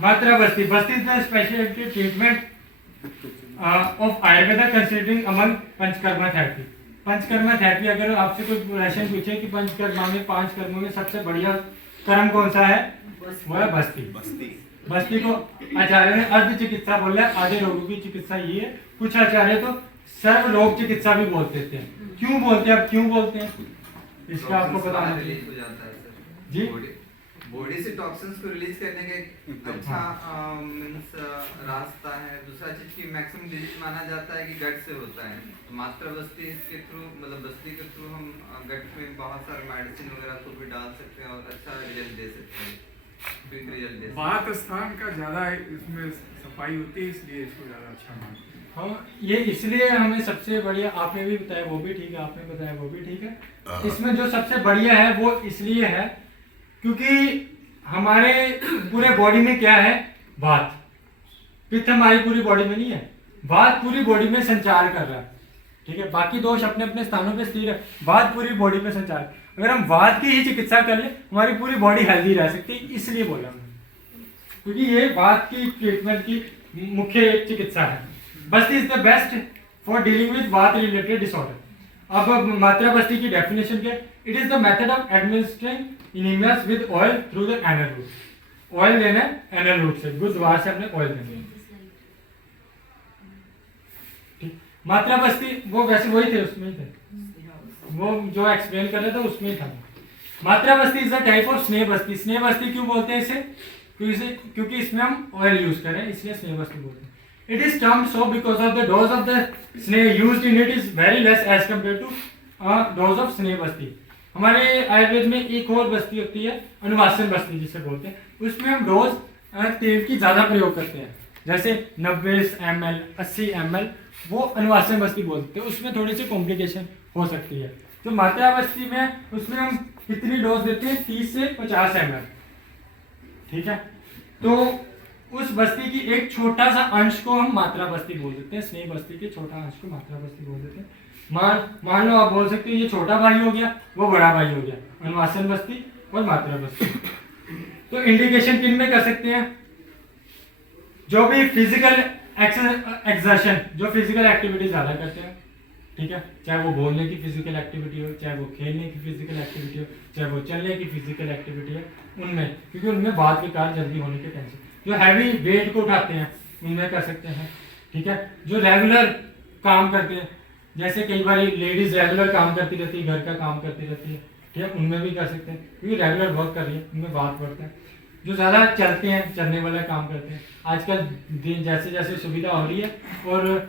मात्रा बस्ती is the speciality treatment of Ayurveda considering among panchakarma therapy. Panchakarma therapy, अगर आपसे कोई प्रश्न पूछे कि पंचकर्मा में 5 कर्मों में सबसे बढ़िया कर्म कौन सा है, वो है बस्ती। बस्ती को आचार्य ने अर्ध चिकित्सा बोला है, आधे रोगों की चिकित्सा ये है। कुछ आचार्य तो सर्व रोग चिकित्सा भी बोल देते हैं। क्यों बोलते हैं, अब क्यों बोलते हैं इसका आपको पता है जी। बॉडी से टॉक्सिन्स को रिलीज करने का एक अच्छा मींस रास्ता है। दूसरा चीज की मैक्सिमम डिजीज माना जाता है कि गट से होता है। तो मात्रा बस्ती के थ्रू, मतलब बस्ती के थ्रू हम गट में बहुत सारे मेडिसिन वगैरह को भी डाल सकते हैं और अच्छा रिजल्ट दे सकते हैं, क्विक रिजल्ट दे सकते हैं। बात स्थान का ज्यादा इसमें सफाई होती है, इसलिए इसको ज्यादा अच्छा मानते हैं। हाँ, ये इसलिए हमें सबसे बढ़िया, आपने भी बताया वो भी ठीक है, आपने बताया वो भी ठीक है। इसमें जो सबसे बढ़िया है वो इसलिए है क्योंकि हमारे पूरे बॉडी में क्या है, वात। पित्त हमारी पूरी बॉडी में नहीं है, वात पूरी बॉडी में संचार कर रहा है, ठीक है। बाकी दोष अपने अपने स्थानों पे स्थिर है, वात पूरी बॉडी में संचार। अगर हम वात की ही चिकित्सा कर ले, हमारी पूरी बॉडी हेल्दी रह सकती है, इसलिए बोला हमने, क्योंकि ये वात की ट्रीटमेंट की मुख्य चिकित्सा है। Basti is the best for dealing with vata related disorder. अब मात्रा बस्ती की डेफिनेशन क्या है? It is the method of administering enemas with oil through the anal route. Oil लेना है एनल रूट से, गुरुद्वार से अपने ऑयल लेना है, ठीक। मात्रा बस्ती वो वैसे वही थे, उसमें ही थे, वो जो एक्सप्लेन कर रहे थे उसमें ही था। मात्रा बस्ती इज द टाइप ऑफ स्नेह बस्ती। स्नेह बस्ती क्यों बोलते हैं इसे? क्योंकि इसमें हम ऑयल यूज कर रहे हैं, इसलिए स्नेह बस्ती बोलते हैं। It is termed so because of the dose of the sneh used in it is very less as compared to dose of sneh बस्ती। हमारे आयुर्वेद में एक और बस्ती होती है अनुवासन बस्ती जिसे बोलते हैं, उसमें हम डोज तेल की ज़्यादा प्रयोग करते हैं, जैसे 90 ml 80 ml, वो अनुवासन बस्ती बोलते हैं। उसमें थोड़ी सी कॉम्प्लिकेशन हो सकती है। तो मात्रा बस्ती में उसमें हम कितनी डोज देते हैं, 30 से 50 ml, ठीक है। तो उस बस्ती की एक छोटा सा अंश को हम मात्रा बस्ती बोल देते हैं, स्नेह बस्ती के छोटा अंश को मात्रा बस्ती बोल देते हैं। मान लो आप बोल सकते हो ये छोटा भाई हो गया, वो बड़ा भाई हो गया, अनुवासन बस्ती और मात्रा बस्ती। तो इंडिकेशन किन में कर सकते हैं? जो भी फिजिकल एक्सर्शन, जो फिजिकल एक्टिविटी ज्यादा करते हैं, ठीक है, चाहे वो बोलने की फिजिकल एक्टिविटी हो, चाहे वो खेलने की फिजिकल एक्टिविटी हो, चाहे वो चलने की फिजिकल एक्टिविटी हो, उनमें, क्योंकि उनमें वात विकार जल्दी होने के टेंशन। जो हैवी वेट को उठाते हैं उनमें कर सकते हैं, ठीक है। जो रेगुलर काम करते हैं, जैसे कई बार लेडीज रेगुलर काम करती रहती है, घर का काम करती रहती है, ठीक है, उनमें भी कर सकते हैं, क्योंकि रेगुलर वर्क कर रही है, उनमें वात बढ़ता है। जो ज़्यादा चलते हैं, चलने वाला काम करते हैं, आजकल जैसे जैसे सुविधा हो रही है और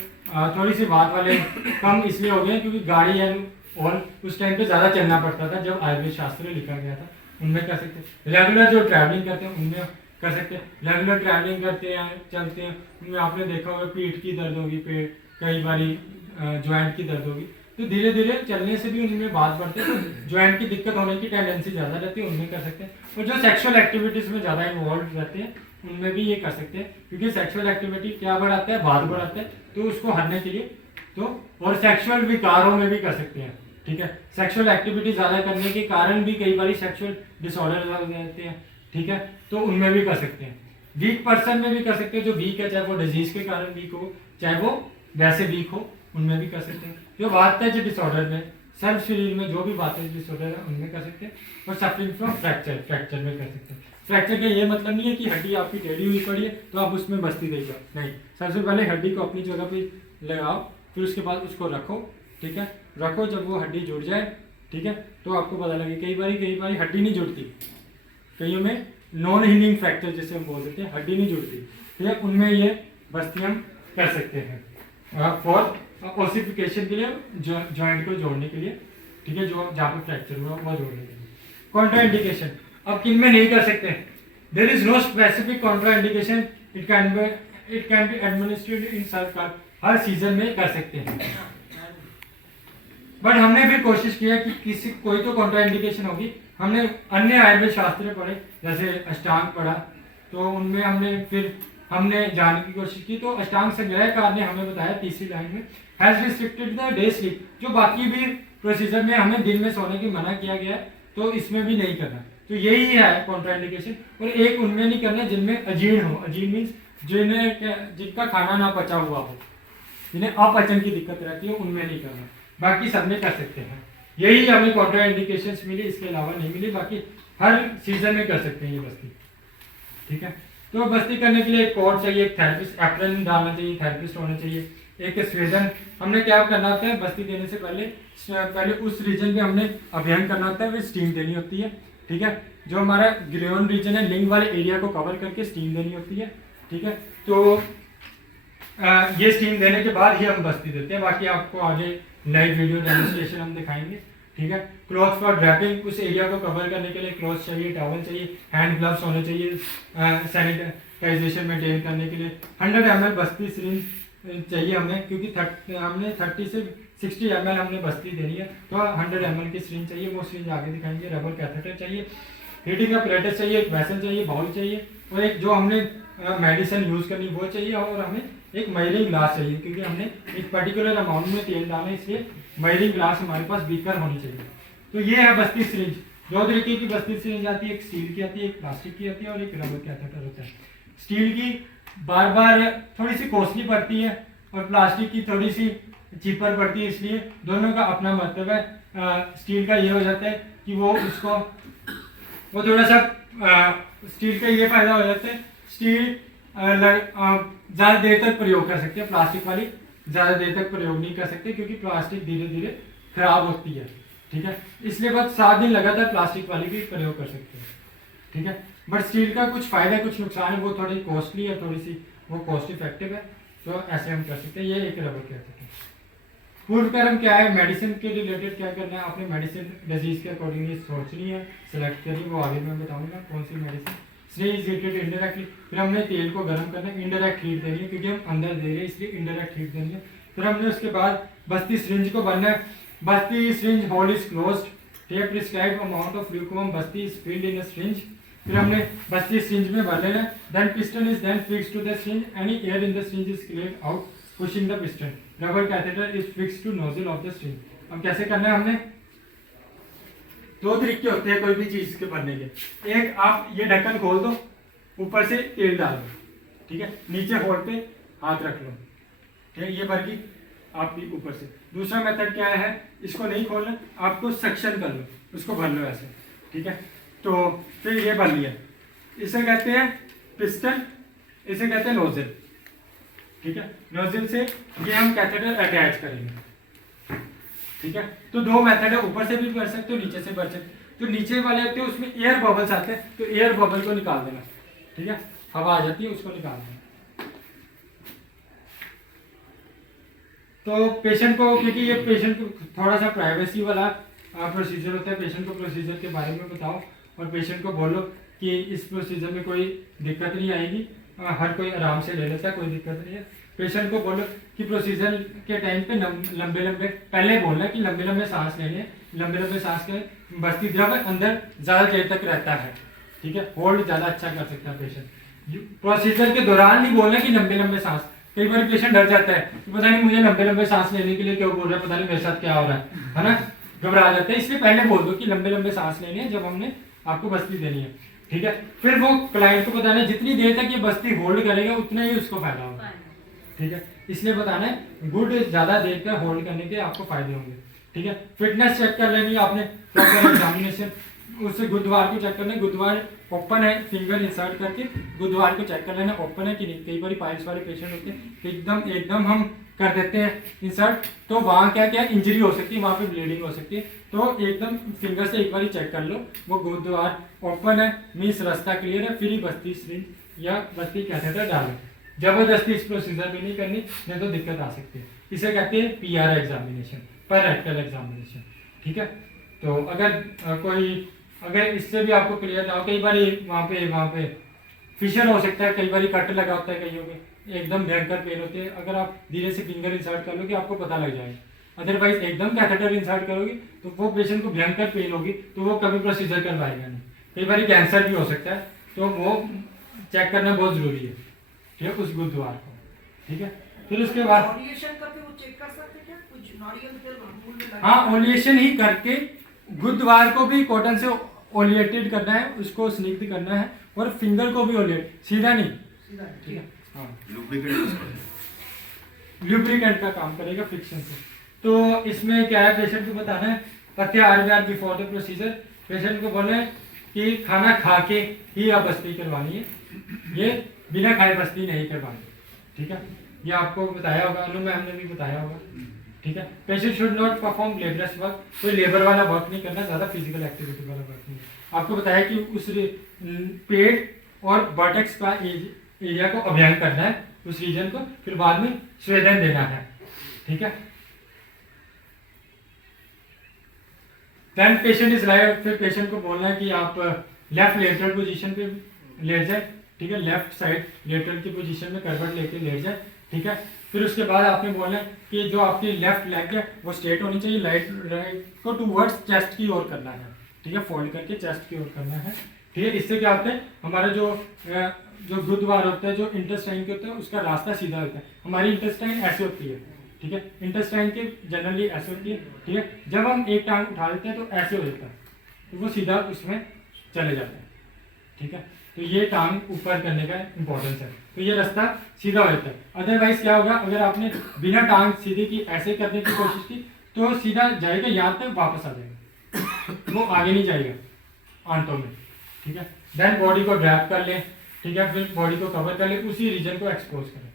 थोड़ी सी वात वाले कम इसलिए हो गए हैं क्योंकि गाड़ी है, और उस टाइम पे ज़्यादा चलना पड़ता था जब आयुर्वेद शास्त्र में लिखा गया था, उनमें कर सकते हैं। रेगुलर जो ट्रैवलिंग करते हैं उनमें कर सकते हैं। रेगुलर ट्रैवलिंग करते हैं, चलते हैं, उनमें आपने देखा होगा पीठ की दर्द होगी, पेट कई बारी ज्वाइंट की दर्द होगी, तो धीरे धीरे चलने से भी उनमें बात बढ़ती है, तो ज्वाइंट की दिक्कत होने की टेंडेंसी ज़्यादा रहती है, उनमें कर सकते हैं। और जो सेक्सुअल एक्टिविटीज़ में ज़्यादा इन्वॉल्व रहते हैं उनमें भी ये कर सकते हैं, क्योंकि सेक्सुअल एक्टिविटी क्या बढ़ाता है, बात बढ़ाता है, तो उसको हरने के लिए तो, और सेक्सुअल विकारों में भी कर सकते हैं, ठीक है। सेक्सुअल एक्टिविटी ज़्यादा करने के कारण भी कई बार सेक्सुअल डिसऑर्डर लग जाते हैं, ठीक है, तो उनमें भी कर सकते हैं। वीक पर्सन में भी कर सकते हैं, जो वीक है, चाहे वो डिजीज के कारण वीक हो, चाहे वो वैसे वीक हो, उनमें भी कर सकते हैं। जो वातज डिसऑर्डर में, सर्व शरीर में जो भी वातज डिसऑर्डर है उनमें कर सकते हैं। और सफरिंग फ्रॉम फ्रैक्चर, फ्रैक्चर में कर सकते हैं। फ्रैक्चर का ये मतलब नहीं है कि हड्डी आपकी टेढ़ी हुई पड़ी है तो आप उसमें बस्ती देगा, नहीं। सबसे पहले हड्डी को अपनी जगह पे लगाओ, फिर उसके बाद उसको रखो, ठीक है, रखो, जब वो हड्डी जुड़ जाए, ठीक है, तो आपको पता लगे। कई बार हड्डी नहीं जुड़ती, कईयों में नॉन हीलिंग फ्रैक्चर जैसे हम बोल देते हैं, हड्डी नहीं जुड़ती, ठीक है, उनमें ये बस्ती हम कर सकते हैं फॉर ओसिफिकेशन के लिए, जॉइंट को जोड़ने के लिए, ठीक है, जो जहाँ पे फ्रैक्चर हुआ वो जोड़ने के लिए। कॉन्ट्रा इंडिकेशन अब किन में नहीं कर सकते? There is no specific contraindication, it can be administered in सरकार, हर सीजन में कर सकते हैं। बट हमने फिर कोशिश किया कि कोई तो कॉन्ट्रा इंडिकेशन होगी। हमने अन्य आयुर्वेद शास्त्र पढ़े, जैसे अष्टांग पढ़ा, तो उनमें हमने जानने की कोशिश की। तो अष्टांग संग्रहकार ने हमें बताया तीसरी लाइन में, has restricted the day sleep. जो बाकी भी प्रोसीजर में हमें दिन में सोने की मना किया गया है, तो इसमें भी नहीं करना। तो यही है कॉन्ट्राइंडिकेशन। और एक उनमें नहीं करना जिनमें अजीर्ण हो। अजीर्ण मीन्स जिनका खाना ना पचा हुआ हो, जिन्हें अपचन की दिक्कत रहती है, उनमें नहीं करना। बाकी सब में कर सकते हैं। यही हमें कॉन्ट्राइंडिकेशंस मिली, इसके अलावा नहीं मिली। बाकी हर सीजन में कर सकते हैं ये बस्ती, ठीक है। तो बस्ती करने के लिए एक कोच चाहिए, एक थेरेपिस्ट, एप्रन डालना चाहिए, थेरेपिस्ट होना चाहिए, एक स्वेदन। हमने क्या करना होता है बस्ती देने से पहले उस रीजन पे हमने अभियान करना होता है, फिर स्टीम देनी होती है, ठीक है। जो हमारा ग्रेन रीजन है, लिंग वाले एरिया को कवर करके स्टीम देनी होती है, ठीक है। तो ये स्टीम देने के बाद ही हम बस्ती देते हैं। बाकी आपको आगे नई वीडियो डेमोन्स्ट्रेशन हम दिखाएंगे, ठीक है। क्लॉथ फॉर ड्रैपिंग, उस एरिया को कवर करने के लिए क्लॉथ चाहिए, टॉवल चाहिए, हैंड ग्लव्स होने चाहिए सैनिटाइजेशन मेंटेन करने के लिए। 100 ml बस्ती सिरिंज चाहिए हमें, क्योंकि हमने 30 से 60 ml हमने बस्ती देनी है, तो 100 ml की सिरिंज चाहिए। वो सिरिंज आगे दिखाएंगे। रबर कैथेटर चाहिए, हीटिंग apparatus चाहिए, एक वेसल चाहिए, बाउल चाहिए, और एक जो हमने मेडिसिन यूज़ करनी वो चाहिए, और हमें एक मेजरिंग ग्लास चाहिए, क्योंकि हमने एक पर्टिकुलर अमाउंट में तेल डाला है, इसलिए मेजरिंग ग्लास हमारे पास बीकर होनी चाहिए। तो ये है बस्ती सिरिंज। 2 तरीके की बस्ती सिरिंज आती है, एक स्टील की आती है, एक प्लास्टिक की आती है, और एक रबर कैथेटर होता है। स्टील की बार बार थोड़ी सी कॉस्टली पड़ती है, और प्लास्टिक की थोड़ी सी चीपर पड़ती है, इसलिए दोनों का अपना मतलब है। स्टील का ये हो जाता है कि वो थोड़ा सा स्टील का ये फायदा हो जाता है, स्टील ज़्यादा देर तक प्रयोग कर सकते हैं, प्लास्टिक वाली ज़्यादा देर तक प्रयोग नहीं कर सकते, क्योंकि प्लास्टिक धीरे धीरे खराब होती है, ठीक है। इसलिए बस 7 दिन लगातार प्लास्टिक वाली भी प्रयोग कर सकते हैं, ठीक है। बट स्टील का कुछ फायदा कुछ नुकसान है, वो थोड़ी कॉस्टली है, थोड़ी सी वो कॉस्ट इफेक्टिव है, तो ऐसे हम कर सकते हैं। ये एक रबर कहते हैं। पूर्व कर्म क्या है, मेडिसिन के रिलेटेड क्या करना है, आपने मेडिसिन डिजीज के अकॉर्डिंगली सोचनी है, सेलेक्ट करनी, वो आगे मैं बताऊंगा कौन सी मेडिसिन। स्री इज हीटेड इनडायरेक्टली, फिर हमने तेल को गर्म करना है, इनडायरेक्ट हीट देनी है, क्योंकि हम अंदर दे रहे हैं, इसलिए इनडायरेक्ट हीट देनी है। फिर हमने उसके बाद बस्ती सिरिंज को भरना है। Basti syringe hole is closed, take prescribed amount of lukewarm basti is filled in a syringe. फिर हमने बस्ती सिरिंज में भर लेना है। Then piston is then fixed to the syringe, any air in the syringe is cleared out pushing the piston. Rubber catheter is fixed to nozzle of the syringe. अब कैसे करना है हमने, 2 तरीके होते हैं कोई भी चीज के भरने के। एक, आप ये ढक्कन खोल दो, ऊपर से तेल डाल दो, ठीक है, नीचे होल पे हाथ रख लो, ठीक है, ये भर गई आपकी ऊपर से। दूसरा मेथड क्या है, इसको नहीं खोलना, आपको सक्शन कर लो, उसको भर लो ऐसे, ठीक है। तो फिर ये भर लिया, इसे कहते हैं पिस्टन, इसे कहते हैं नोजल, ठीक है। नोजल से ये हम कैथेटर अटैच करेंगे, ठीक है। तो 2 मेथड है, ऊपर से भी भर सकते हो, नीचे से भर सकते हो। तो नीचे वाले होते हैं उसमें एयर बबल्स आते हैं, तो एयर बबल को निकाल देना, ठीक है, हवा आ जाती है उसको निकाल देना। तो पेशेंट को, क्योंकि ये पेशेंट को थोड़ा सा प्राइवेसी वाला प्रोसीजर होता है, पेशेंट को प्रोसीजर के बारे में बताओ, और पेशेंट को बोलो कि इस प्रोसीजर में कोई दिक्कत नहीं आएगी, हर कोई आराम से ले लेता है, कोई दिक्कत नहीं है। पेशेंट को बोलो कि प्रोसीजर के टाइम पे लंबे लंबे, पहले बोलना कि लंबे लंबे सांस लेने, लंबे लंबे सांस के बस्ती द्रव अंदर ज़्यादा देर तक रहता है, ठीक है, होल्ड ज़्यादा अच्छा कर सकता है पेशेंट। प्रोसीजर के दौरान नहीं बोलना कि लंबे लंबे सांस, कई बार पेशेंट डर जाता है कि पता नहीं मुझे लंबे लंबे सांस लेने के लिए क्यों बोल रहा है, पता नहीं मेरे साथ क्या हो रहा है ना, घबरा जाते हैं। इसलिए पहले बोल दो कि लंबे लंबे सांस लेने हैं जब हमने आपको बस्ती देनी है, ठीक है। फिर वो क्लाइंट को बताना है जितनी देर तक ये बस्ती होल्ड करेगा उतना ही उसको फायदा होगा, ठीक है। इसलिए बताना है गुड, ज़्यादा देर तक होल्ड करने के आपको फायदे होंगे, ठीक है। फिटनेस चेक कर लेनी है आपने, प्रॉपर एग्जामिनेशन, उससे गुरुद्वार को चेक करना है, गुरुद्वार ओपन है, फिंगर इंसर्ट करके गुरुद्वार को चेक कर लेना ओपन है कि नहीं। कई बार पाइल्स वाले पेशेंट होते हैं एकदम हम कर देते हैं इंसर्ट, तो वहाँ क्या क्या इंजरी हो सकती है, वहाँ पे ब्लीडिंग हो सकती है, तो एकदम फिंगर से एक बार चेक कर लो वो गुरुद्वार ओपन है, मीन्स रास्ता क्लियर है, फिर ही बस्ती सिरिंज या बस्ती कैथेटर डालो। जबरदस्ती इस प्रोसीजर में नहीं करनी, नहीं तो दिक्कत आ सकती है। इसे कहते हैं PR एग्जामिनेशन, पर रेक्टल एग्जामिनेशन, ठीक है। तो अगर इससे भी आपको क्लियर ना हो, कई बार वहाँ पे फिशर हो सकता है, कई बार कट लगा होता है, कईयों में एकदम भयंकर पेन होते हैं। अगर आप धीरे से फिंगर इंसर्ट कर लोगे आपको पता लग जाएगा, अदरवाइज एकदम कैथेटर इंसर्ट करोगे तो वो पेशेंट को भयंकर पेन होगी, तो वो कभी प्रोसीजर करवाएगा नहीं। कई बार कैंसर भी हो सकता है, तो वो चेक करना बहुत जरूरी है, ठीक है, उस गुरुद्वार को, ठीक है। फिर उसके बाद हाँ ओलिएशन ही करके गुरुद्वार को भी कॉटन से ओलिएटेड करना है, उसको स्निग्ध करना है, और फिंगर को भी ओलिएट, सीधा नहीं, ठीक है, हाँ, लुब्रिकेंट का काम करेगा फ्रिक्शन से। तो इसमें क्या है, पेशेंट को बताना है पथ्य RBR before the procedure, patient को बोलना है कि खाना खा के ही आप बस्ती करवानी है, ये बिना खाए बस्ती नहीं करवानी, ठीक है, ये आपको बताया होगा, अनु मैम ने भी बताया होगा, ठीक है। Patient should not perform labours work, कोई लेबर वाला वर्क नहीं करना, ज़्यादा फिजिकल एक्टिविटी वाला वर्क नहीं है। आपको बताया कि उस पेट और बटक्स का एरिया को अभियान करना है, उस रीजन को, फिर बाद में स्वेदन देना है, ठीक है। देन पेशेंट इज लाइव, फिर पेशेंट को बोलना है कि आप लेफ्ट लेटरल पोजीशन पे लेट जाए, ठीक है, लेफ्ट साइड लेटरल की पोजीशन में करवट लेके लेट जाए, ठीक है। फिर उसके बाद आपने बोलना है कि जो आपकी लेफ्ट लेग है वो स्ट्रेट होनी चाहिए, राइट को टूवर्ड्स चेस्ट की ओर करना है, ठीक है, फोल्ड करके चेस्ट की ओर करना है, ठीक है। इससे क्या होता है, हमारा जो गुरुद्वार होता है, जो इंटेस्टाइन के होता है, उसका रास्ता सीधा होता है। हमारी इंटेस्टाइन ऐसे होती है, ठीक है, इंटेस्टाइन के जनरली ऐसे होती है, ठीक है। जब हम एक टांग उठा लेते हैं तो ऐसे हो जाता है, तो वो सीधा उसमें चले जाता है, ठीक है। तो ये टांग ऊपर करने का इंपॉर्टेंस है, तो ये रास्ता सीधा हो जाता है। अदरवाइज क्या होगा, अगर आपने बिना टांग सीधी की ऐसे करने की कोशिश की तो सीधा जाएगा यहाँ तक, वापस आ जाएगा, वो आगे नहीं जाएगा आंतों में, ठीक है। देन बॉडी को ड्रैप कर लें, ठीक है, फिर बॉडी को कवर कर लें, उसी रीजन को एक्सपोज करें,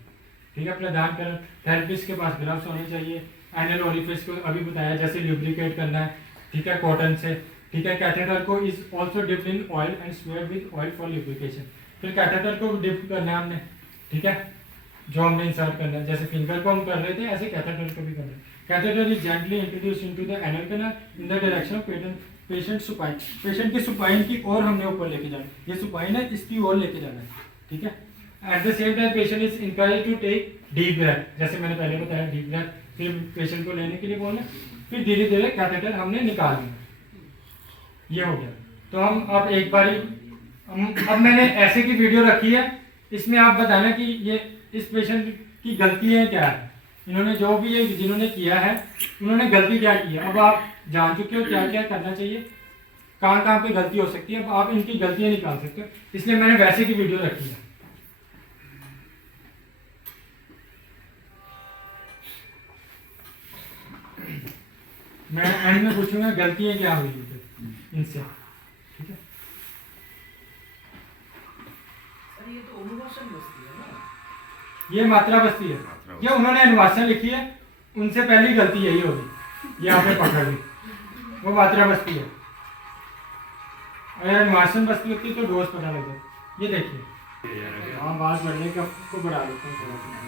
ठीक है। प्रदान करें, थेरेपिस्ट के पास ग्लव्स होने चाहिए, एनल ओरिफिस को अभी बताया जैसे ल्यूब्रिकेट करना है, ठीक है, कॉटन से, ठीक है। कैथेटर को is also dipped in oil and swear with oil for lubrication, फिर कैथेटर को डिप करना है हमने, ठीक है, जो हमने इंसर्ट करना है, जैसे फिंगर को हम कर रहे थे ऐसे कैथेटर को भी करना है। Catheter is gently introduce into the anal canal in the direction of patient supine, patient की सुपाइन की ओर हमने ऊपर लेके जाना है, ये सुपाइन है, इसकी ओर लेके जाना है, ठीक है। At the same time patient is encourage to take deep breath, जैसे मैंने पहले बताया डीप ब्रेथ, फिर पेशेंट को लेने के लिए बोलना, फिर धीरे धीरे कैथेटर हमने निकाल लिया, ये हो गया। तो हम अब एक बार अब मैंने ऐसे की वीडियो रखी है, इसमें आप बताना कि ये इस पेशेंट की गलतियाँ क्या है, इन्होंने जो भी ये जिन्होंने किया है उन्होंने गलती क्या की है, अब आप जान चुके हो क्या क्या करना चाहिए, कहाँ कहाँ पे गलती हो सकती है, अब आप इनकी गलतियाँ निकाल सकते हो, इसलिए मैंने वैसे की वीडियो रखी है। मैं एंड में पूछूंगा गलतियाँ क्या हुई इनसे, ठीक है। ये तो अनुवासन बस्ती है ना, ये मात्रा बस्ती है, ये उन्होंने अनुवासन लिखी है, उनसे पहली गलती यही होगी, ये आपने पकड़ ली, वो मात्रा बस्ती है। अगर अनुवासन बस्ती होती तो डोज पता लग जाता। ये देखिए, हाँ, बात बढ़ने का को बढ़ा देता हूँ थोड़ा सा।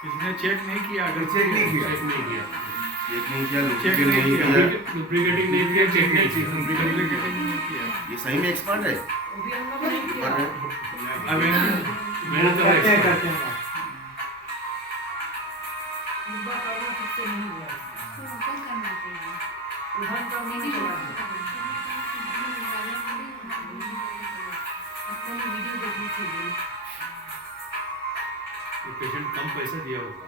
इसने चेक नहीं किया, अगर चेक नहीं किया, चेक नहीं किया, चेक नहीं किया, चेक lubricate नहीं किया, किया। लुब्रिकेटिंग नहीं किया, चेक नहीं किया, लुब्रिकेटिंग नहीं किया। ये सही में एक्सपर्ट है। अभी हम लोग नहीं किया। और अब मैंने तो करते हैं करते हैं। मुद्दा करना ठीक से नहीं हुआ, उधर करने नहीं हुआ। आपको वीडियो देखनी चाहिए। पेशेंट कम पैसा दिया होगा।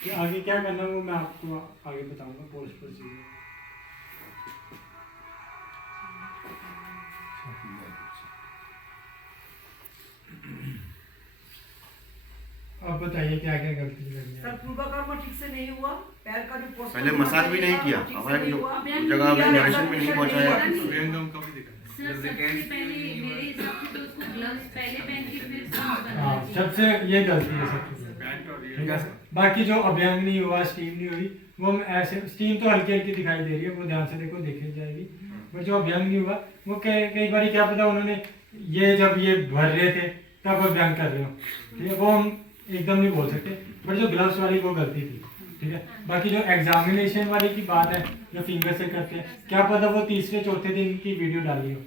कि आगे क्या करना है वो मैं आपको आगे बताऊंगा पोस्ट प्रोसीजर। अब बताइए क्या क्या गलती करनी सर है। पूर्वाकर्म ठीक से नहीं हुआ, पैर का जो posture पहले मसाज भी नहीं किया, ठीक से हमारे नहीं जो हुआ। जगह पे नरिशन भी नहीं पहुंचाया। अभ्यंगम का भी दिखा सर सबसे पहले मेरे हिसाब से तो उसको ग्लव्स पहले पहन के फिर स्टिच हाँ करना चाहिए। सबसे ये गलती है सबसे पहले। पैंट और ठीक है ये बाकी जो अभ्यंग नहीं हुआ स्टीम नहीं हुई वो ऐसे स्टीम तो हल्की हल्की दिखाई दे रही है, वो ध्यान से देखो देखी जाएगी। पर जो अभ्यंग नहीं हुआ वो कई बार क्या पता उन्होंने ये जब ये भर रहे थे तब अभ्यंग कर रहे हो, ठीक है वो हम एकदम नहीं बोल सकते। बट जो ग्लव्स वाली वो गलती थी, ठीक है। बाकी जो एग्जामिनेशन वाली की बात है जो फिंगर से करते हैं, क्या पता वो तीसरे चौथे दिन की वीडियो डाली हो,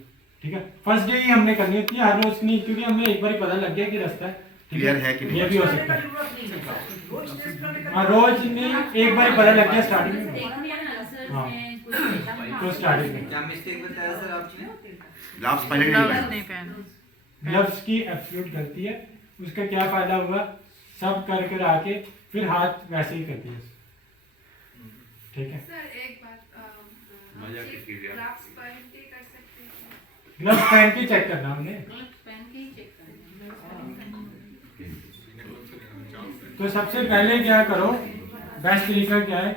ठीक है। फर्स्ट डे ही हमने करनी होती है, हर रोज नहीं, क्योंकि हमें एक बार ही पता लग गया कि रास्ता है, ठीक क्लियर है कि नहीं? ये भी हो करने सकता का है। जरूरत नहीं है सर। रोज टेस्ट करने का हाँ रोज नहीं, एक बार ही पता लग गया स्टार्टिंग में। देखने हैं अल्सर हाँ। में कुछ ऐसा तो स्टार्टिंग में क्या मिस्टेक बताया सर आपने? ग्लव्स पहले नहीं पहने। ग्लव्स की एब्सोल्यूट गलती है। उसका क्या फायदा हुआ, सब कर कर आके फिर हाथ वैसे ही कर दिए, ठीक है। सर एक बात मजा कीजिए। ग्लाव्स पहन के कर सकते हैं। ग्लव्स पहन के चेक करना हमने, ग्लव्स पहन के ही चेक करना तो सबसे पहले क्या करो, बेस्ट तरीका क्या है,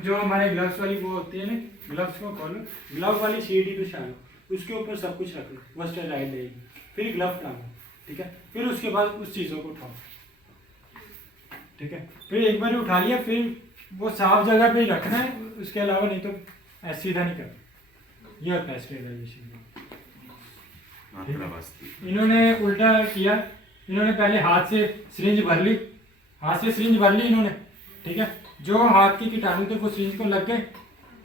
जो हमारे ग्लव्स वाली वो होती है ना, ग्लव्स को खोलो, ग्लव वाली शीट ही बिछा लो, उसके ऊपर सब कुछ रख लो, वो स्टेराइल रहेगी, फिर ग्लव टांगो, ठीक है। फिर उसके बाद उस चीज़ों को उठाओ, ठीक है। फिर एक बार उठा लिया, फिर वो साफ जगह पे ही रखना है, उसके अलावा नहीं तो ऐसे सीधा नहीं करना। ये होता है स्टेरिलाइजेशन। मात्रा बस्ती। इन्होंने उल्टा किया, इन्होंने पहले हाथ से सिरिंज भर ली, हाथ से सिरिंज भर ली इन्होंने, ठीक है। जो हाथ के कीटाणु थे वो सिरिंज को लग गए,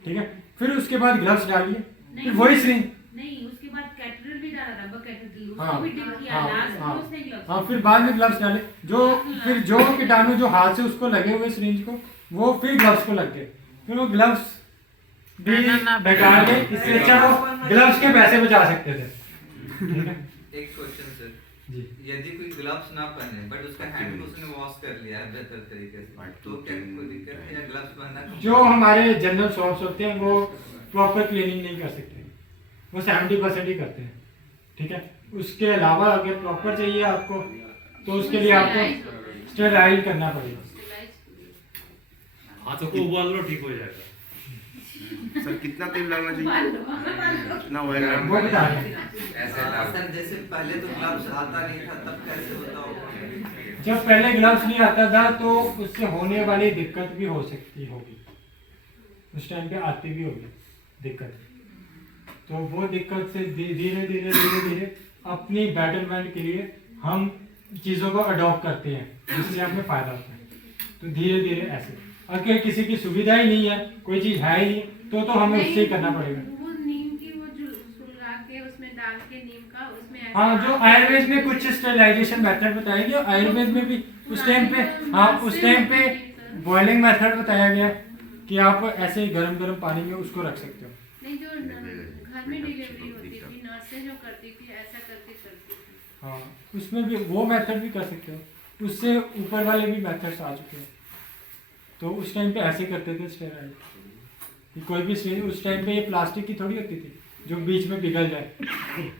ठीक है। फिर उसके बाद ग्लव्स डाल लिए, फिर वही सिरिंज, नहीं उसके बाद कैथेटर भी डाला, रबर कैथेटर हाँ, उसको भी डिप किया, हाँ, लास्ट हाँ, में उसने ग्लव्स हाँ, फिर बाद में ग्लव्स डाले, जो फिर जो कीटाणु जो हाथ से उसको लगे हुए सिरिंज को, वो फिर ग्लव्स को लग गए, फिर वो ग्लव्स भी बेकार गए। इससे अच्छा वो ग्लव्स के पैसे बचा सकते थे, ठीक है एक क्वेश्चन सर, जी। यदि कोई ग्लव्स ना पहने बट उसका हैंड को उसने वॉश कर लिया है बेहतर तरीके से, तो क्या कोई दिक्कत है या ग्लव्स पहनना? जो हमारे जनरल शॉप्स होते हैं वो प्रॉपर क्लीनिंग नहीं कर सकते, वो 70% ही करते हैं, ठीक है। उसके अलावा अगर प्रॉपर चाहिए आपको तो उसके लिए आपको स्टेराइल करना पड़ेगा। हाथों को उबाल लो, ठीक हो जाएगा। सर कितना तेल डालना चाहिए? कितना ऑयल वो डालना बता रहे हैं। सर जैसे पहले तो ग्लव्स आता नहीं था, तब कैसे होता होगा? जब पहले ग्लव्स नहीं आता था तो उससे होने वाली दिक्कत भी हो सकती होगी, उस टाइम पे आती भी होगी दिक्कत, तो वो दिक्कत से धीरे धीरे धीरे धीरे अपनी बेटरमेंट के लिए हम चीज़ों को अडॉप्ट करते हैं, जिससे हमें फायदा होता है। तो धीरे धीरे ऐसे, अगर किसी की सुविधा ही नहीं है, कोई चीज़ है ही नहीं, तो हमें उससे ही करना पड़ेगा। वो नीम की वो जो सुलगा के उसमें डाल के नीम का उसमें ऐसे हाँ, जो आयुर्वेद में कुछ स्टेरिलाइजेशन मेथड बताया गया, आयुर्वेद में भी उस टाइम पे, हाँ उस टाइम पे बॉइलिंग मेथड बताया गया कि आप ऐसे ही गर्म गर्म पानी में उसको रख सकते हो। नहीं जो घर में डिलीवरी होती थी नर्सें जो करती थी ऐसा करती थी। हाँ उसमें भी वो मेथड भी कर सकते हो, उससे ऊपर वाले भी मेथड्स आ चुके हैं। तो उस टाइम पे ऐसे करते थे स्टेराइल, कि कोई भी सिरिंज, उस टाइम पे ये प्लास्टिक की थोड़ी होती थी जो बीच में पिघल जाए,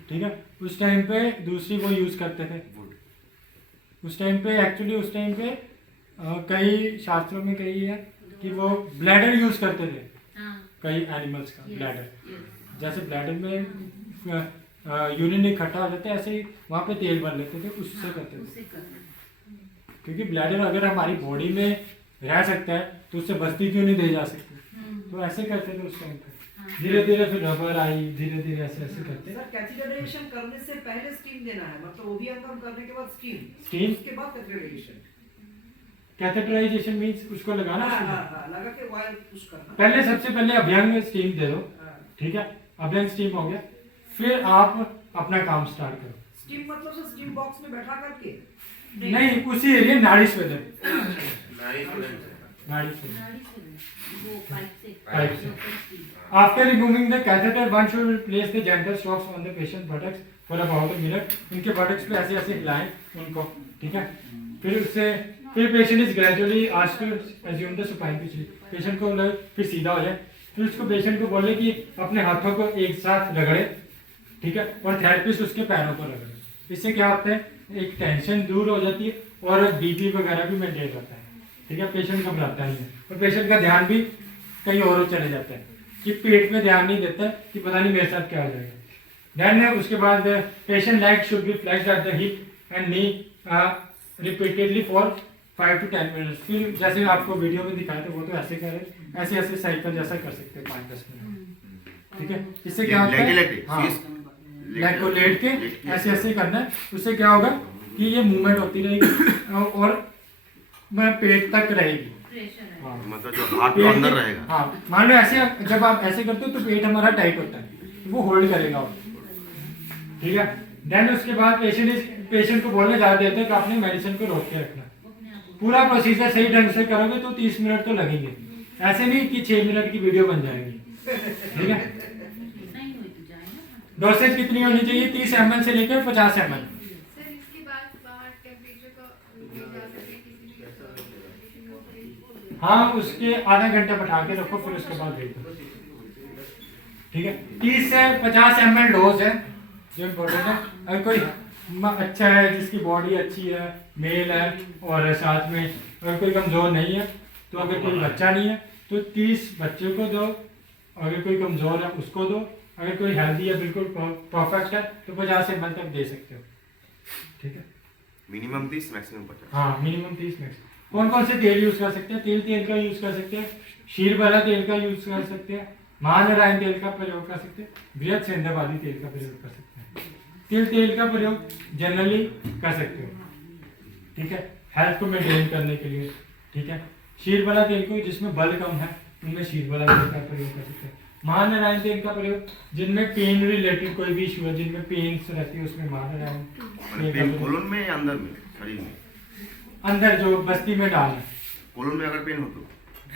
ठीक है। उस टाइम पे दूसरी वो यूज़ करते थे, उस टाइम पे एक्चुअली उस टाइम पे कई शास्त्रों में कही है कि वो ब्लैडर यूज़ करते थे, हाँ कई एनिमल्स का yes, ब्लैडर, yes। जैसे ब्लैडर में यूरिन इकट्ठा हो जाता है, ऐसे ही वहाँ पे तेल भर लेते थे, उससे करते थे। उससे करना। क्योंकि ब्लैडर अगर हमारी बॉडी में रह सकता है तो उससे बस्ती क्यों नहीं दे जा सकती, तो ऐसे करते थे उस टाइम पे। हाँ। धीरे धीरे फिर रबर आई, धीरे धीरे ऐसे ऐसे करते। सर कैथेटराइजेशन करने से पहले स्टीम देना है, मतलब ओबियंगम करने के बाद स्टीम, स्टीम उसके बाद कैथेटराइजेशन। कैथेटराइजेशन मींस उसको लगाना हाँ उसमें। हाँ हाँ, लगा के वायर पुश करना। पहले सबसे पहले अभ्यंग में स्टीम दे दो, हाँ। ठीक है। अभ्यंग स्टीम हो गया, फिर आप अपना काम स्टार्ट करो। स्टीम मतलब सर स्टीम बॉक्स में बैठा करके? नहीं, उसी एरिया नाड़ी स्वेदन, नाड़ी नाड़ी स्वेदन। से वो पाइप से Pipe से। After removing the catheter, one should place the gentle strokes on the patient's buttocks for about a minute. इनके बटक्स पे ऐसे ऐसे हिलाएं उनको, ठीक है। फिर patient is gradually asked to assume the supine position. Patient को फिर सीधा हो जाए, फिर उसको पेशेंट को बोले कि अपने हाथों को एक साथ रगड़े, ठीक है, और थेरेपिस्ट उसके पैरों को रगड़े। इससे क्या होता है, एक टेंशन दूर हो जाती है और बीपी वगैरह भी मेंटेन रहता है, ठीक है। पेशेंट घबराता नहीं है और पेशेंट का ध्यान भी कहीं और चले जाता है कि पेट में ध्यान नहीं देता कि पता नहीं मेरे साथ क्या हो जाएगा। देन उसके बाद patient leg should be flexed at the hip and knee repeatedly for 5 to 10 minutes. फिर जैसे आपको वीडियो में दिखाया था वो तो ऐसे करें, ऐसे ऐसे साइकिल जैसा कर सकते हैं 5-10 मिनट, ठीक है। इससे क्या होता है, हाँ, लेग को लेट के ऐसे ऐसे करना है। उससे क्या होगा कि ये मूवमेंट होती रहेगी और पेट तक रहेगी। हाँ, मतलब जो हाथ तो अंदर रहेगा। हाँ, मान लो ऐसे जब आप ऐसे करते हो तो पेट हमारा टाइट होता है, वो होल्ड करेगा, ठीक है। देन उसके बाद पेशेंट को बोलने जा देते हैं कि आपने मेडिसिन को रोक के रखना। पूरा प्रोसीजर सही ढंग से करोगे तो 30 मिनट तो लगेंगे, ऐसे नहीं कि 6 मिनट की वीडियो बन जाएगी, ठीक है। डोसेज कितनी होनी चाहिए, 30 ml से लेकर 50 ml। सर इसके बाद बाहर टेम्परेचर का जा सके किसी हाँ, उसके आधा घंटा बैठा के रखो, फिर उसके बाद देखो, ठीक है। 30 से 50 ml डोज है जो इम्पोर्टेंट है। अगर कोई अच्छा है, जिसकी बॉडी अच्छी है, मेल है, और साथ में अगर कोई कमज़ोर नहीं है, तो अगर कोई बच्चा नहीं है तो 30 बच्चों को दो, अगर कोई कमज़ोर है उसको दो, अगर कोई हेल्दी है बिल्कुल परफेक्ट है तो 50 ml तक दे सकते हो, ठीक है। Minimum 30 maximum 50। हाँ, मिनिमम 30 मैक्स। कौन कौन से तेल यूज़ कर सकते हैं, तेल का यूज़ कर सकते हैं, शीर वाला तेल का यूज़ कर सकते हैं, महानारायण तेल का प्रयोग कर सकते हैं, बृहद सेंधवादी तेल का प्रयोग कर सकते हैं। तेल का प्रयोग जनरली कर सकते हो, ठीक है, हेल्थ को मेंटेन करने के लिए, ठीक है। शीर वाला तेल को जिसमें बल कम है उनमें शीर वाला तेल का प्रयोग कर सकते हैं। महानारायण तेल का प्रयोग जिनमें पेन रिलेटेड कोई भी इशू है, जिनमें पेन्स रहती है, उसमें महानारायण तेल का प्रयोग। कोलन में या अंदर में, शरीर में? अंदर जो बस्ती में डालना। कोलन में अगर पेन हो तो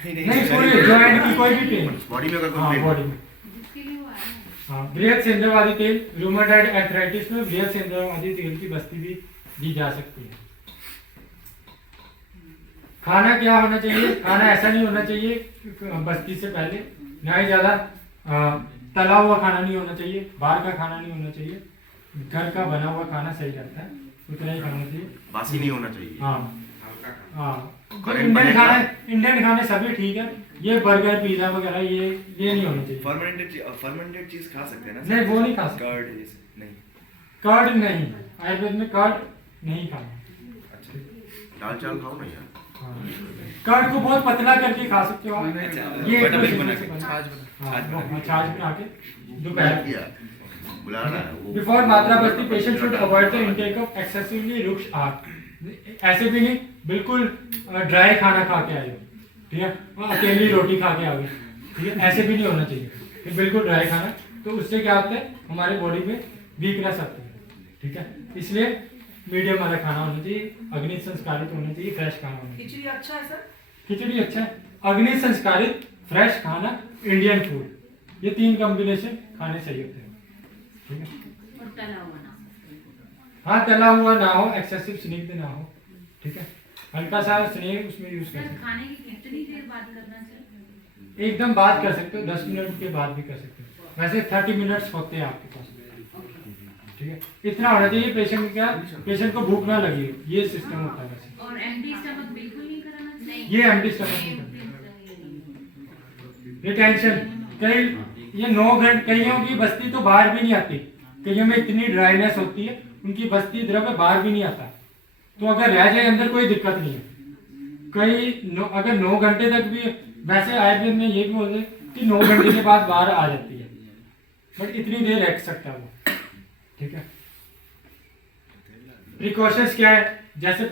नहीं, पूरे जॉइंट की कोई भी पेन, बॉडी में अगर हाँ कोई बॉडी पेन में। जिसके लिए वो आया है। हाँ, बृहद सेंधवादी तेल, रूमेटॉइड आर्थराइटिस में बृहद सेंधवादी तेल की बस्ती भी दी जा सकती है। खाना क्या होना चाहिए, खाना ऐसा नहीं होना चाहिए बस्ती से पहले, ना ही ज़्यादा तला हुआ खाना नहीं होना चाहिए, बाहर का खाना नहीं होना चाहिए, घर का बना हुआ खाना सही रहता है, उतना ही खाना चाहिए, बासी नहीं होना चाहिए। हाँ हाँ। Current इंडियन खाने सभी ठीक है, ये बर्गर पिज्जा वगैरह ये नहीं होना चाहिए। फर्मेंटेड चीज खा सकते हैं ना? नहीं, वो नहीं खा सकते। कर्ड नहीं, कर्ड नहीं, आयुर्वेद में कर्ड नहीं खाना। अच्छा, दाल चावल खाओ ना यार। कर्ड को बहुत पतला करके खा सकते हो आप। ये बटर बना के, छाछ बना के दोपहर किया बुला रहा है वो। Before matra basti patient should avoid the intake of excessively ruksha ahar. ऐसे भी नहीं बिल्कुल ड्राई खाना खा के आए हो, ठीक है, अकेली रोटी खा के आ गए, ठीक है, ऐसे भी नहीं होना चाहिए कि बिल्कुल ड्राई खाना, तो उससे क्या होता है हमारे बॉडी में वीकनेस आती है, ठीक है। इसलिए मीडियम वाला खाना होना चाहिए, अग्नि संस्कारित होना चाहिए, फ्रेश खाना होना चाहिए। खिचड़ी अच्छा है सर? खिचड़ी अच्छा है, अग्नि संस्कारित, फ्रेश खाना, इंडियन फूड, ये 3 कॉम्बिनेशन खाने सही होते हैं, ठीक है। और तला हुआ ना, हाँ, तला हुआ ना हो, एक्सेसिव स्निग्ध ना हो, ठीक है, हल्का सा स्नेह उसमें यूज कर सर सकते खाने की कितनी देर बाद करना चाहिए? हैं। एकदम बात कर सकते हो, 10 मिनट के बाद भी कर सकते हो, वैसे 30 मिनट्स होते हैं आपके पास, ठीक है। इतना होना चाहिए पेशेंट को भूख ना लगी, ये सिस्टम होता है वैसे। और एम्प्टी स्टमक बिल्कुल नहीं कराना चाहिए? ये एम्प्टी स्टमक नहीं करना। रिटेंशन, कई ये 9 घंटे, कईयों की बस्ती तो बाहर भी नहीं आती, कईयों में इतनी ड्राइनेस होती है उनकी बस्ती द्रव्य बाहर भी नहीं आता, तो अगर रह जाए अंदर कोई दिक्कत नहीं है। अगर 9 घंटे तक भी, वैसे आयुर्वेद में ये भी बोलते हैं कि 9 घंटे के बाद बाहर आ जाती है, बट इतनी देर रह सकता है वो, ठीक है। प्रिकॉशंस क्या है, जैसे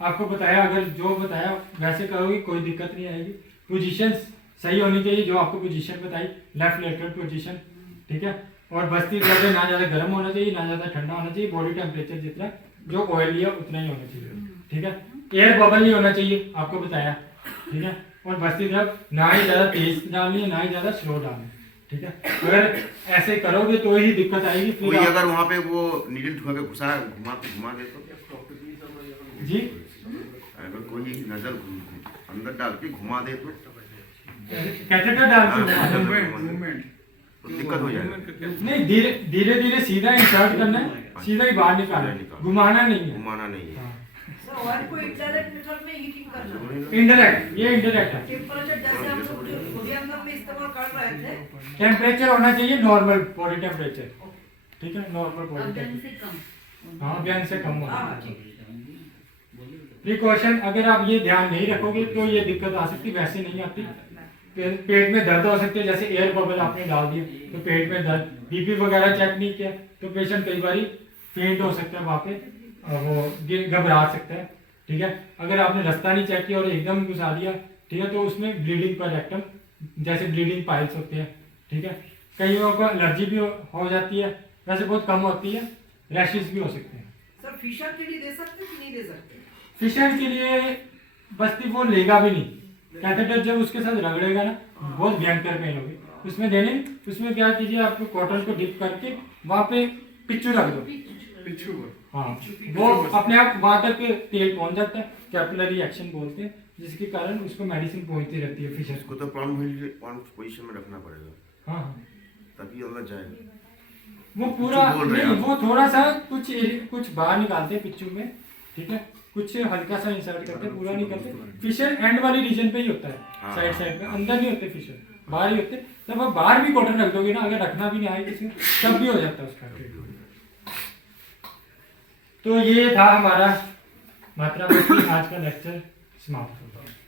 आपको बताया, अगर जो बताया वैसे करोगे कोई दिक्कत नहीं आएगी। पोजीशंस सही होनी चाहिए, जो आपको पोजीशन बताई, लेफ्ट लेटरल पोजीशन, ठीक है। और बस्ती द्रव्य ना ज़्यादा गर्म होना चाहिए ना ज़्यादा ठंडा होना चाहिए, बॉडी टेम्परेचर जितना जो ऑयली है उतना ही होना चाहिए, ठीक है। एयर बबल नहीं होना चाहिए, आपको बताया, ठीक है। और बस्ती द्रव्य ना ही ज़्यादा तेज डालनी है ना ही ज़्यादा स्लो डालनी है, ठीक है, अगर ऐसे करोगे तो ही दिक्कत आएगी। फिर कोई आप- अगर वहाँ पे वो नीडल ठुआ के घुमा दे तो जी अगर कोई नजर अंदर डाल के घुमा दे तो कैथेटर डाल के घुमा दो। मूवमेंट तो दिक्कत हो जाएगा। नहीं, धीरे धीरे सीधा इंसर्ट करना है, सीधा ही बाहर निकालना है, घुमाना नहीं है। घुमाना नहीं है। हाँ। सर ऑयल को इनडायरेक्ट मेथड में हीटिंग करना है। इंडायरेक्ट, ये इंडायरेक्ट है। टेम्परेचर जैसे हम लोग जो हृदयंगम में इस्तेमाल कर रहे थे, टेम्परेचर होना चाहिए नॉर्मल बॉडी टेम्परेचर, ठीक है, नॉर्मल बॉडी अभ्यंग टेम्परेचर। से कम। हाँ, अभ्यंग से कम होना हाँ, चाहिए। प्रिकॉशन अगर आप ये ध्यान नहीं रखोगे तो ये दिक्कत आ सकती, वैसे नहीं आती। पेट में दर्द हो सकते हैं, जैसे एयर बबल आपने डाल दिया तो पेट में दर्द, बीपी वगैरह चेक नहीं किया तो पेशेंट कई बार फेंट हो सकता है, वहाँ पे वो घबरा सकता है, ठीक है। अगर आपने रास्ता नहीं चेक किया और एकदम घुसा दिया, ठीक है, तो उसमें ब्लीडिंग पर रेक्टम, जैसे ब्लीडिंग पाइल्स होते हैं, ठीक है। कई लोगों को एलर्जी भी हो जाती है, वैसे बहुत कम होती है, रैशेस भी हो सकते हैं। सर फिशर के लिए दे सकते हैं कि नहीं दे सकते? फिशर के लिए बस्ती वो लेगा भी नहीं, कैथेटर जब उसके साथ रगड़ेगा ना बहुत भयंकर पेन होगी, उसमें देने, उसमें क्या कीजिए, आपको कॉटन को डिप करके वहाँ पे पिच्चू रख दो। पिछू हाँ, वो अपने आप वहाँ तक तेल पहुँच जाता है, कैपिलरी एक्शन बोलते हैं, जिसके कारण उसको मेडिसिन पहुँचती रहती है फिशर इसको को। तो प्लान पोजीशन में रखना पड़ेगा हाँ हाँ, तभी अंदर जाएगा। वो पूरा पिच्चू बोल रहे हैं नहीं, आप। वो थोड़ा सा कुछ बाहर निकालते हैं पिच्चू में, ठीक है, कुछ हल्का सा इंसर्ट करते हैं, पूरा नहीं करते। फिशर एंड वाली रीजन पे ही होता है, हाँ, साइड हाँ। साइड में, अंदर नहीं होते फिशर, बाहर ही होते। तब आप बाहर भी कॉटन रख दोगे ना, अगर रखना भी नहीं आए किसी को, तब भी हो जाता है उसका। तो ये था हमारा मात्रा बस्ती, आज का लेक्चर समाप्त।